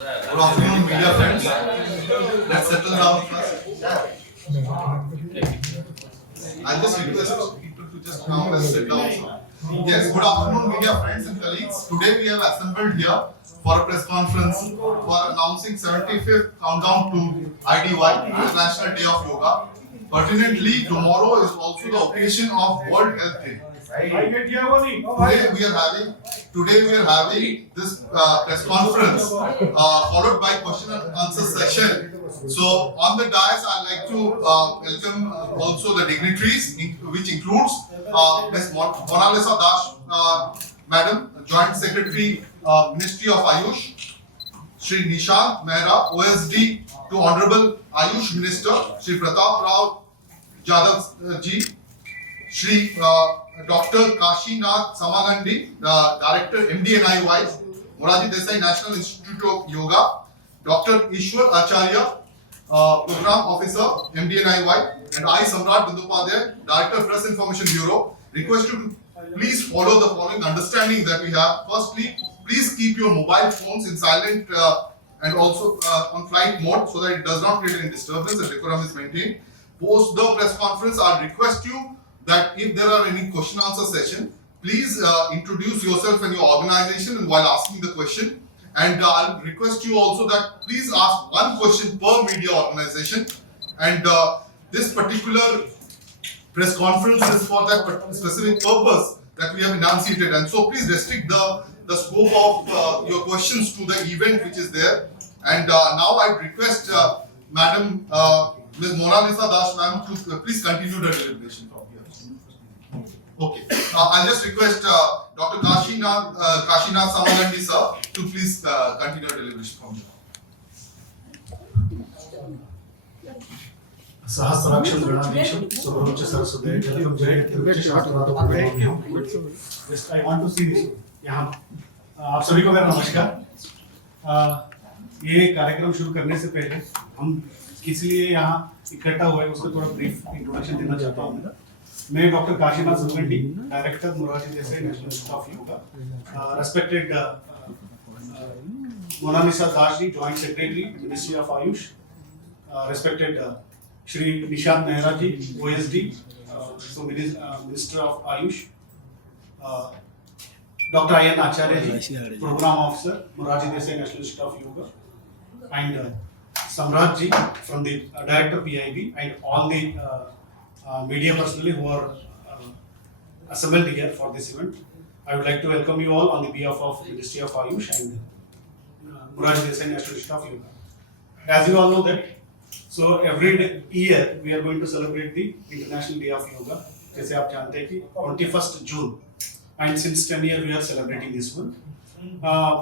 Good afternoon, media friends. Let's settle down first. I'll just request people to just come and sit down. Yes, good afternoon, media friends and colleagues. Today we have assembled here for a press conference for announcing 75th countdown to IDY, International Day of Yoga. Pertinently, tomorrow is also the occasion of World Health Day. Today we are having this press conference followed by question and answer session. So on the dais, I'd like to welcome also the dignitaries, which includes Ms. Mona Lisa Dash, Madam, Joint Secretary, Ministry of Ayush, Shri Nishant Mehra, OSD to Honorable Ayush Minister, Shri Pratap Rao Jadhav ji, Shri Dr. Kashinath Samagandi, Director MDNIY, Moraji Desai National Institute of Yoga, Dr. Ishwar Acharya, Program Officer MDNIY, and I, Samrat Bindupadhyay, Director Press Information Bureau, request you to please follow the following understanding that we have. Firstly, please keep your mobile phones in silent and also on flight mode so that it does not create any disturbance and decorum is maintained. Post the press conference, I request you that if there are any question answer session, please introduce yourself and your organization while asking the question. And I'll request you also that please ask one question per media organization. And this particular press conference is for that specific purpose that we have enunciated. And so please restrict the scope of your questions to the event which is there. And now I request Madam Ms. Mona Lisa Dash ma'am to please continue the deliberation from here. Okay. I'll just request Dr. Kashinath Samagandi sir to please continue the deliberation from here. सहस्राक्षर गणाधीशम Subrahmanya Saraswati जलकम जय त्रिविक्रम शास्त्रार्थ पूर्णिमाभ्याम. Just I want to see this. यहाँ आप सभी को मेरा नमस्कार. ये कार्यक्रम शुरू करने से पहले हम किस लिए यहाँ इकट्ठा हुए उसको थोड़ा ब्रीफ इंट्रोडक्शन देना चाहता हूँ. मैं doctor Kashinath Samagandi, director Morarji Desai national institute of yoga, respected Monalisa Das ji, joint secretary ministry of Ayush, respected Shri Nishant Mehra ji, OSD so minister of Ayush, doctor Ayan Acharya ji, program officer Morarji Desai national institute of yoga, and Samrat ji from the director PIB, and all the media personnel who are assembled here for this event. I would like to welcome you all on the behalf of Ministry of Ayush and Moraji Desai National Institute of Yoga. As you all know that, so every year we are going to celebrate the International Day of Yoga. जैसे आप जानते हैं कि 21st June, and since 10 years we are celebrating this one.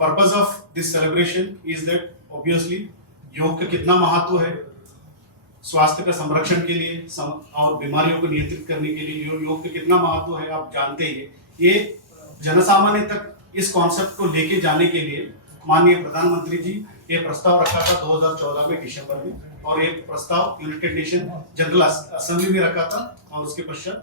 Purpose of this celebration is that obviously योग का कितना महत्व है स्वास्थ्य का संरक्षण के लिए और बीमारियों को नियंत्रित करने के लिए योग का कितना महत्व है आप जानते ही. ये जनसामान्य तक इस कॉन्सेप्ट को लेके जाने के लिए माननीय प्रधानमंत्री जी ये प्रस्ताव रखा था 2014 में दिसंबर में, और ये प्रस्ताव यूनाइटेड नेशन जनरल असेंबली में रखा था, और उसके पश्चात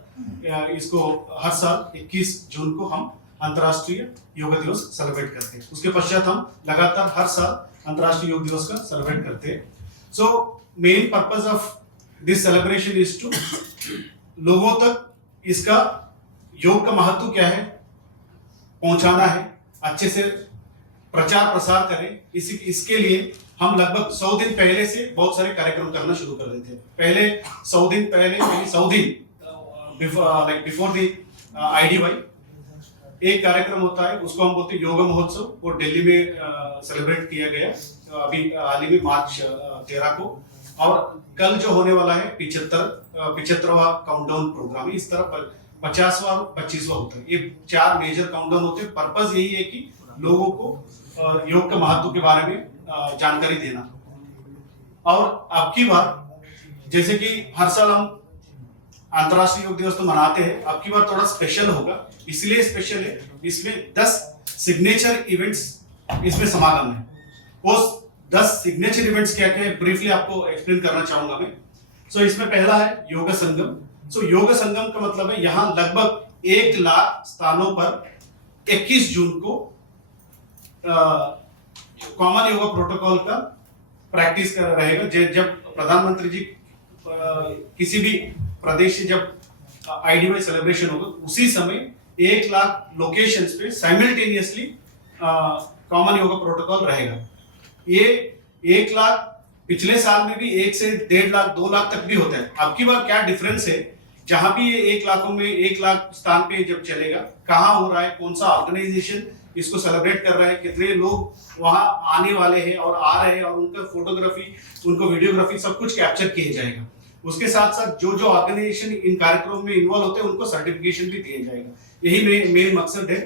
इसको हर साल 21 जून को हम अंतर्राष्ट्रीय योग दिवस सेलिब्रेट करते हैं. उसके पश्चात हम लगातार हर साल अंतर्राष्ट्रीय योग दिवस का सेलिब्रेट करते हैं. So main purpose of this celebration is to लोगों तक इसका योग का महत्व क्या है पहुंचाना है, अच्छे से प्रचार प्रसार करें. इसके लिए हम लगभग 100 दिन पहले से बहुत सारे कार्यक्रम करना शुरू कर देते हैं. पहले 100 दिन बिफोर द IDY एक कार्यक्रम होता है, उसको हम बोलते हैं योग महोत्सव. वो दिल्ली में सेलिब्रेट किया गया अभी हाल ही में मार्च 13 को, और कल जो होने वाला है 75वां काउंटडाउन प्रोग्राम. इस तरह 50वां और 25वां होता है. ये 4 मेजर काउंटडाउन होते हैं. पर्पस यही है कि लोगों को योग के महत्व के बारे में जानकारी देना. और अब की बार जैसे कि हर साल हम अंतर्राष्ट्रीय योग दिवस तो मनाते हैं, अब की बार थोड़ा स्पेशल होगा. इसलिए स्पेशल है, इसमें 10 सिग्नेचर इवेंट्स इसमें समागम है. वो 10 सिग्नेचर इवेंट्स क्या क्या है ब्रीफली आपको एक्सप्लेन करना चाहूंगा मैं. सो इसमें पहला है योग संगम. सो योग संगम का मतलब है यहाँ लगभग 1 लाख स्थानों पर 21 जून को कॉमन योगा प्रोटोकॉल का प्रैक्टिस कर रहेगा। जब प्रधानमंत्री जी किसी भी प्रदेश से जब IDY सेलिब्रेशन होगा उसी समय 1 लाख लोकेशंस पे साइमल्टेनियसली कॉमन योगा प्रोटोकॉल रहेगा। ये 1 लाख पिछले साल में भी 1 से 1.5 लाख 2 लाख तक भी होता है। अब की बार क्या डिफरेंस है, जहां भी ये 1 लाखों में 1 लाख स्थान पे जब चलेगा, कहाँ हो रहा है, कौन सा ऑर्गेनाइजेशन इसको सेलिब्रेट कर रहा है, कितने लोग वहां आने वाले हैं और आ रहे हैं, और उनका फोटोग्राफी, उनको वीडियोग्राफी सब कुछ कैप्चर किया जाएगा। उसके साथ साथ जो जो ऑर्गेनाइजेशन इन कार्यक्रमों में इन्वॉल्व होते हैं उनको सर्टिफिकेशन भी दिया जाएगा। यही मेन मकसद है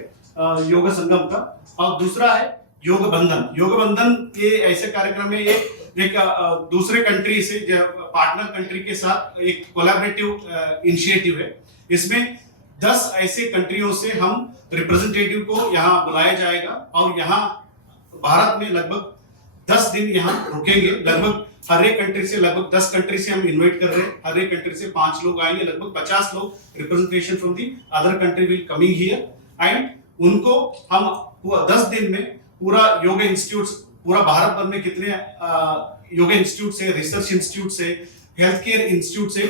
योग संगम का। और दूसरा है योग बंधन। योग बंधन के ऐसे कार्यक्रम में एक दूसरे कंट्री से, पार्टनर कंट्री के साथ एक कोलैबोरेटिव इनिशिएटिव है। इसमें 10 ऐसे कंट्रियों से हम रिप्रेजेंटेटिव को यहाँ बुलाया जाएगा और यहाँ भारत में लगभग 10 दिन यहाँ रुकेंगे। लगभग हर एक कंट्री से, लगभग 10 कंट्री से हम इनवाइट कर रहे हैं। हर एक कंट्री से 5 लोग आएंगे, लगभग 50 लोग representation from the other country will coming here, and उनको हम 10 दिन में पूरा योग इंस्टीट्यूट, पूरा भारत भर में कितने योग इंस्टीट्यूट से, रिसर्च इंस्टीट्यूट से, हेल्थ केयर इंस्टीट्यूट से,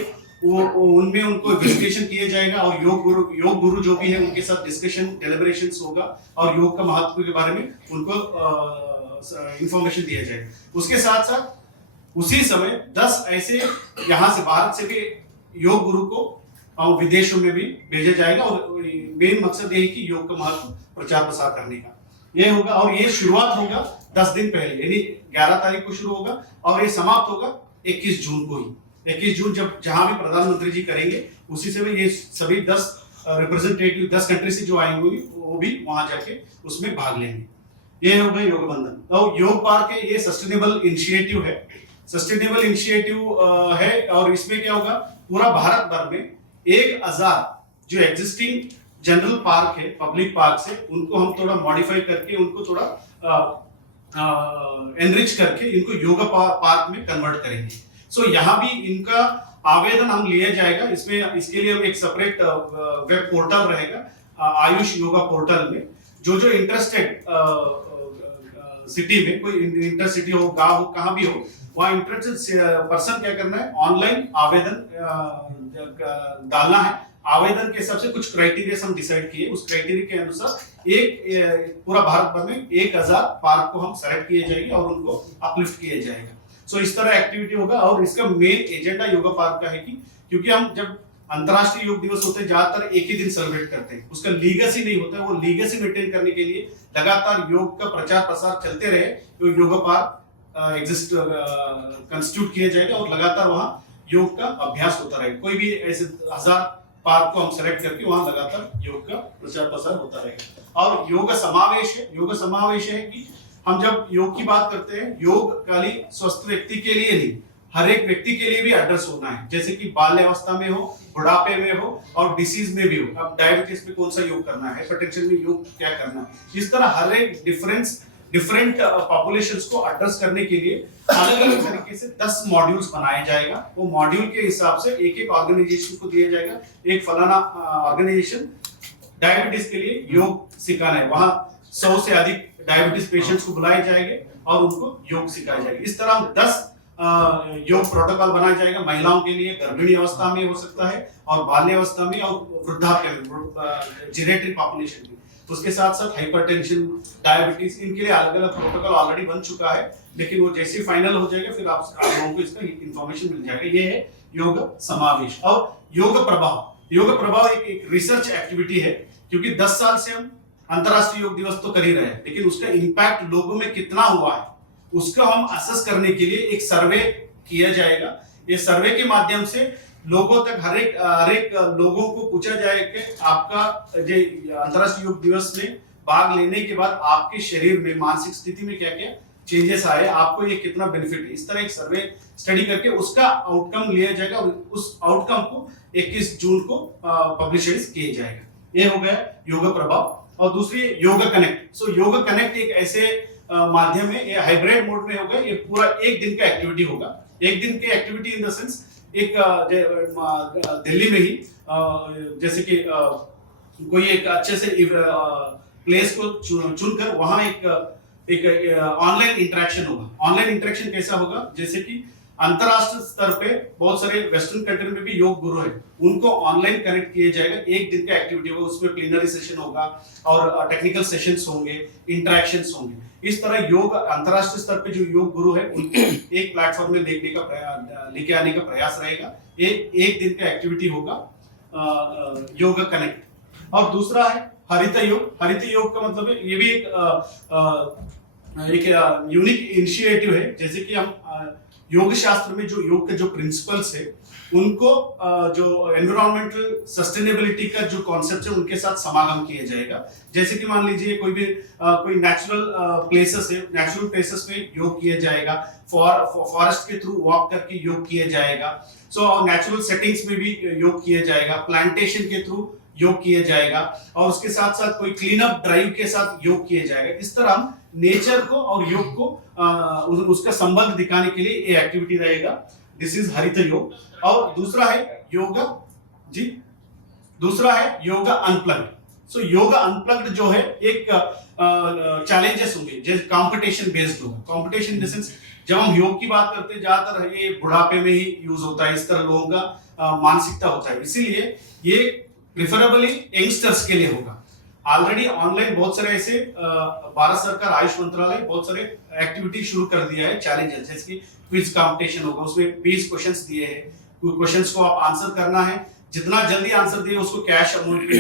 वो उनमें उनको इन्वेस्टिगेशन किया जाएगा और योग गुरु जो भी है उनके साथ डिस्कशन, डेलिब्रेशंस होगा और योग का महत्व के बारे में उनको इंफॉर्मेशन दिया जाएगा। उसके साथ साथ उसी समय 10 ऐसे यहाँ से, भारत से भी योग गुरु को और विदेशों में भी भेजा जाएगा। और मेन मकसद यही कि योग का महत्व प्रचार प्रसार करने का ये होगा। और ये शुरुआत होगा 10 दिन पहले, यानी 11 तारीख को शुरू होगा और ये समाप्त होगा 21 जून को ही। 21 जून जब जहां भी प्रधानमंत्री जी करेंगे उसी समय ये सभी 10 रिप्रेजेंटेटिव 10 कंट्री से जो आएंगे वो भी वहां जाके उसमें भाग लेंगे। ये होगा योग बंधन। तो योग पार्क है, ये सस्टेनेबल इनिशिएटिव है। सस्टेनेबल इनिशिएटिव है और इसमें क्या होगा, पूरा भारत भर में 1000 जो एग्जिस्टिंग जनरल पार्क है, पब्लिक पार्क से, उनको हम थोड़ा मॉडिफाई करके, उनको थोड़ा एनरिच करके इनको योगा पार्क में कन्वर्ट करेंगे। सो यहाँ भी इनका आवेदन हम लिया जाएगा। इसके लिए हम एक सेपरेट वेब पोर्टल रहेगा आयुष योगा पोर्टल में। जो जो इंटरेस्टेड सिटी में, कोई इंटर सिटी हो, गांव हो, कहाँ भी हो, वहाँ इंटरेस्टेड पर्सन क्या करना है, ऑनलाइन आवेदन डालना है। आवेदन के हिसाब से कुछ क्राइटेरिया हम डिसाइड किए, उस क्राइटेरिया के अनुसार एक पूरा भारत भर में 1000 पार्क को हम सेलेक्ट किए जाएंगे और उनको अपलिफ्ट किया जाएगा। सो इस तरह एक्टिविटी होगा। और इसका मेन एजेंडा योगा पार्क का है कि क्योंकि हम जब अंतर्राष्ट्रीय योग दिवस होते हैं ज्यादातर एक ही दिन सेलिब्रेट करते हैं, उसका लीगेसी नहीं होता है। वो लीगेसी मेंटेन करने के लिए लगातार योग का प्रचार प्रसार चलते रहे, तो योगा पार्क कंस्टिट्यूट किया जाएगा और लगातार वहाँ योग का अभ्यास होता रहेगा। कोई भी ऐसे 1000 पार्क को हम सेलेक्ट करके वहां लगातार योग का प्रचार प्रसार होता रहेगा। और योग समावेश है। योग समावेश है कि हम जब योग की बात करते हैं, योग खाली स्वस्थ व्यक्ति के लिए नहीं, हर एक व्यक्ति के लिए भी एड्रेस होना है। जैसे कि बाल्यावस्था में हो, बुढ़ापे में हो और डिसीज में भी हो। अब डायबिटीज में कौन सा योग करना है, हाइपरटेंशन में योग क्या करना है, इस तरह हर एक डिफरेंट पॉपुलेशंस को एड्रेस करने के लिए अलग अलग तरीके से 10 मॉड्यूल्स बनाया जाएगा। वो मॉड्यूल के हिसाब से एक एक ऑर्गेनाइजेशन को दिया जाएगा। एक फलाना ऑर्गेनाइजेशन डायबिटीज के लिए योग सिखाना है, वहां 100 से अधिक डायबिटीज पेशेंट्स को बुलाए जाएंगे और उनको योग सिखाया जाएगा। इस तरह हम 10 योग प्रोटोकॉल बनाया जाएगा। महिलाओं के लिए गर्भिणी अवस्था में हो सकता है और बाल्यावस्था में और वृद्धाप्य में, जीरेट्रिक पॉपुलेशन में। उसके साथ साथ हाइपरटेंशन, डायबिटीज, इनके लिए अलग अलग प्रोटोकॉल ऑलरेडी बन चुका है, लेकिन वो जैसे फाइनल हो जाएगा फिर आप लोगों को इसका इंफॉर्मेशन मिल जाएगा। ये है योग समावेश। और योग प्रभाव। योग प्रभाव एक रिसर्च एक्टिविटी है, क्योंकि 10 साल से हम अंतर्राष्ट्रीय योग दिवस तो कर ही रहे हैं, लेकिन उसका इम्पैक्ट लोगों में कितना हुआ है उसका हम असेस करने के लिए एक सर्वे किया जाएगा। ये सर्वे के माध्यम से लोगों तक हर एक लोगों को पूछा जाए कि आपका जो अंतर्राष्ट्रीय योग दिवस में भाग लेने के बाद आपके शरीर में, मानसिक स्थिति में क्या क्या चेंजेस आए, आपको ये कितना बेनिफिट है। इस तरह एक सर्वे स्टडी करके उसका आउटकम लिया जाएगा और उस आउटकम को 21 जून को पब्लिश किया जाएगा। ये हो गया योग प्रभाव। और दूसरी योग कनेक्ट। सो योग कनेक्ट एक ऐसे माध्यम है, ये हाइब्रिड मोड में होगा। ये पूरा एक दिन का एक्टिविटी होगा। एक दिन की एक्टिविटी इन द सेंस, एक दिल्ली में ही जैसे कि कोई एक अच्छे से प्लेस को चुनकर वहां एक एक ऑनलाइन इंटरेक्शन होगा। ऑनलाइन इंटरेक्शन कैसा होगा, जैसे कि अंतरराष्ट्रीय स्तर पे बहुत सारे वेस्टर्न कंट्री में भी योग गुरु है, उनको ऑनलाइन कनेक्ट किया जाएगा। एक दिन का एक्टिविटी होगा, उसमें प्लीनरी सेशन होगा और टेक्निकल सेशंस होंगे, इंटरेक्शंस होंगे। इस तरह योग अंतरराष्ट्रीय स्तर पे जो योग गुरु है उनको एक प्लेटफॉर्म में लेके आने का प्रयास रहेगा। ये एक दिन का एक्टिविटी होगा योग कनेक्ट। और दूसरा है हरित योग। हरित योग का मतलब है ये भी एक यूनिक इनिशिएटिव है। जैसे कि हम योग शास्त्र में जो योग के जो प्रिंसिपल्स है उनको जो एनवायरमेंटल सस्टेनेबिलिटी का जो कॉन्सेप्ट है उनके साथ समागम किया जाएगा। जैसे कि मान लीजिए कोई भी कोई नेचुरल प्लेसेस है, नेचुरल प्लेसेस में योग किया जाएगा, फॉरेस्ट के थ्रू वॉक करके योग किया जाएगा। सो नेचुरल सेटिंग्स में भी योग किया जाएगा, प्लांटेशन के थ्रू योग किया जाएगा, और उसके साथ साथ कोई क्लीन अप ड्राइव के साथ योग किया जाएगा। इस तरह हम नेचर को और योग को उसका संबंध दिखाने के लिए ये एक्टिविटी रहेगा। दिस इज हरित योग। और दूसरा है योगा जी, दूसरा है योगा अनप्लग्ड। सो योगा अनप्लग्ड जो है एक चैलेंजेस होंगे, जैसे कंपटीशन बेस्ड होगा। कंपटीशन इन द सेंस जब हम योग की बात करते हैं ज्यादातर ये बुढ़ापे में ही यूज होता है, इस तरह लोगों का मानसिकता होता है, इसीलिए ये प्रिफरेबली यंगस्टर्स के लिए होगा। ऑलरेडी ऑनलाइन बहुत सारे ऐसे भारत सरकार आयुष मंत्रालय बहुत सारे एक्टिविटी शुरू कर दिया है चैलेंजेस, जैसे कि क्विज कंपटीशन होगा, उसमें 20 क्वेश्चंस दिए हैं, क्वेश्चंस को आप आंसर करना है, जितना जल्दी आंसर दिए उसको कैश अमाउंट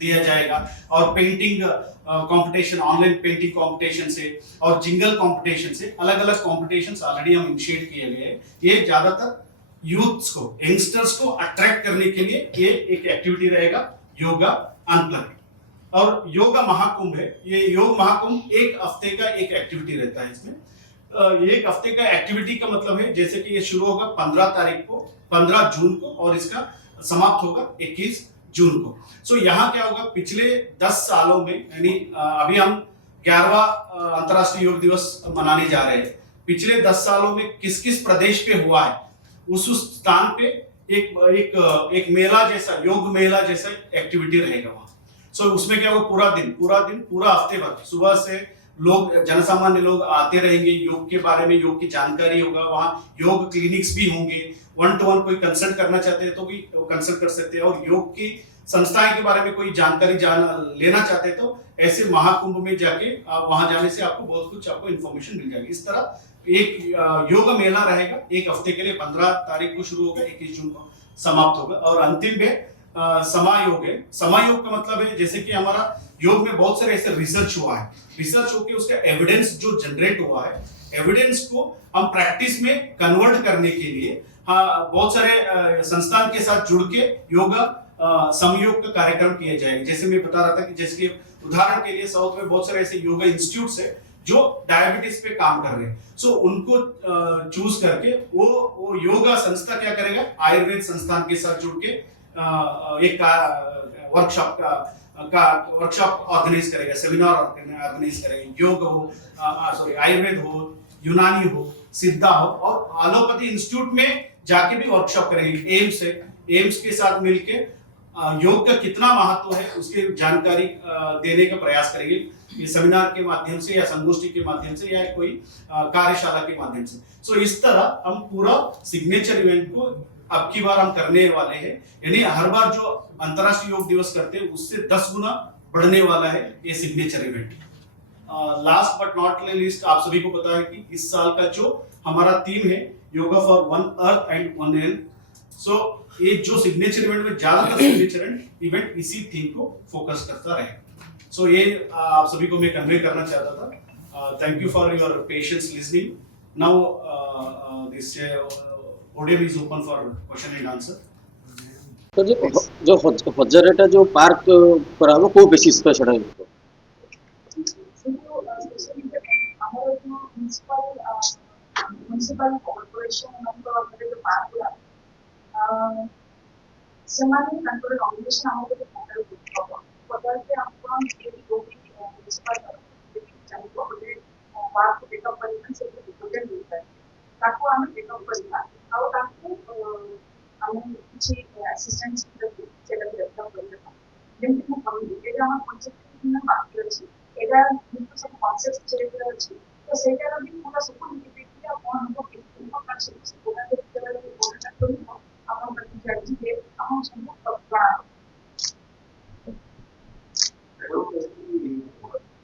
दिया जाएगा। और painting competition, online painting competition से और जिंगल कंपटीशन से अलग अलग कंपटीशंस ऑलरेडी हम इनिशिएट किए गए हैं। ये ज्यादातर यूथ्स को, यंगस्टर्स को अट्रैक्ट करने के लिए ये एक एक्टिविटी रहेगा, योगा अनप्लग्ड। और योगा महाकुंभ है, ये योग महाकुंभ एक हफ्ते का एक एक्टिविटी रहता है। इसमें एक हफ्ते का एक्टिविटी का मतलब है जैसे कि ये शुरू होगा 15 तारीख को, 15 जून को, और इसका समाप्त होगा 21 जून को। सो यहाँ क्या होगा, पिछले 10 सालों में, यानी अभी हम 11वां अंतर्राष्ट्रीय योग दिवस मनाने जा रहे हैं, पिछले 10 सालों में किस किस प्रदेश पे हुआ है उस स्थान पे एक मेला जैसा, योग मेला जैसा एक्टिविटी रहेगा वहां। सो उसमें क्या होगा, पूरा हफ्ते भर सुबह से लोग, जनसामान्य लोग आते रहेंगे, योग के बारे में, योग की जानकारी होगा, वहाँ योग क्लिनिक्स भी होंगे, 1-to-1 कोई कंसल्ट करना चाहते हैं तो भी कंसल्ट कर सकते हैं, और योग की संस्थाएं के बारे में कोई जानकारी लेना चाहते हैं तो ऐसे महाकुंभ में जाके वहां जाने से आपको बहुत कुछ आपको इन्फॉर्मेशन मिल जाएगी। इस तरह एक योग मेला रहेगा, एक हफ्ते के लिए, 15 तारीख को शुरू होगा, 21 जून को समाप्त होगा। और अंतिम में समायोग है। समायोग का मतलब है जैसे कि हमारा योग में बहुत सारे ऐसे रिसर्च हुआ है, रिसर्च होकर उसका एविडेंस जो जनरेट हुआ है, एविडेंस को हम प्रैक्टिस में कन्वर्ट करने के लिए बहुत सारे संस्थान के साथ जुड़ के योगा समयोग का कार्यक्रम किया जाएगा। जैसे मैं बता रहा था कि जैसे कि उदाहरण के लिए साउथ में बहुत सारे ऐसे योगा इंस्टीट्यूट्स है जो डायबिटीज पे काम कर रहे हैं। सो उनको चूज करके वो योगा संस्था क्या करेगा, आयुर्वेद संस्थान के साथ जुड़ के एक वर्कशॉप ऑर्गेनाइज करेगा, सेमिनार ऑर्गेनाइज करेगा। योग हो, आयुर्वेद हो, यूनानी हो, सिद्धा हो, और एलोपैथी इंस्टीट्यूट में जाके भी वर्कशॉप करेंगे। एम्स के साथ मिलके योग का कितना महत्व है उसकी जानकारी देने का प्रयास करेंगे, ये सेमिनार के माध्यम से या संगोष्ठी के माध्यम से या कोई कार्यशाला के माध्यम से। सो इस तरह हम पूरा सिग्नेचर इवेंट को अब की बार हम करने वाले हैं, यानी हर बार जो अंतर्राष्ट्रीय योग दिवस करते हैं उससे 10 गुना बढ़ने वाला है ये signature event. Last but not least, आप सभी को पता है कि इस साल का जो हमारा थीम है, yoga for one earth and one health. So ये जो सिग्नेचर इवेंट में ज्यादातर सिग्नेचर इवेंट इसी थीम को फोकस करता रहे। सो ये आप सभी को मैं कन्वे करना चाहता था। Thank you for your patience listening. Now this podium is open for question and answer. तो जो हजारेटा जो पार्क कराबो को बेसिस पे छड़ा है म्युनिसिपल कॉर्पोरेशन मतलब जो पार्क ସେମାନେ ତାଙ୍କର ନମିନେସନ ଆମକୁ ପଠାଇବ ପଠାଇଲେ ଆପଣ ଏଇ ଗୋଟି म्युनिसिपल ଚାଲିବ ଗୋଟେ ପାର୍କ ପିକଅପ୍ କରିବା ସେ ପ୍ରୋଜେକ୍ଟ ଦେଇଥାଏ ତାକୁ ଆମେ ପିକଅପ୍ କରିବା ଆଉ ତାକୁ ଆମେ କିଛି ଆସିଷ୍ଟାନ୍ସ ଦେବୁ ସେଟା ଡେଭଲପ୍ କରିବା ଯେମିତି ମୁଁ କହିଲି ଏଇଟା ଆମ କନସେପ୍ଟ ବାକି ଅଛି ଏଇଟା ସବୁ କନସେପ୍ଟ ଚେଞ୍ଜ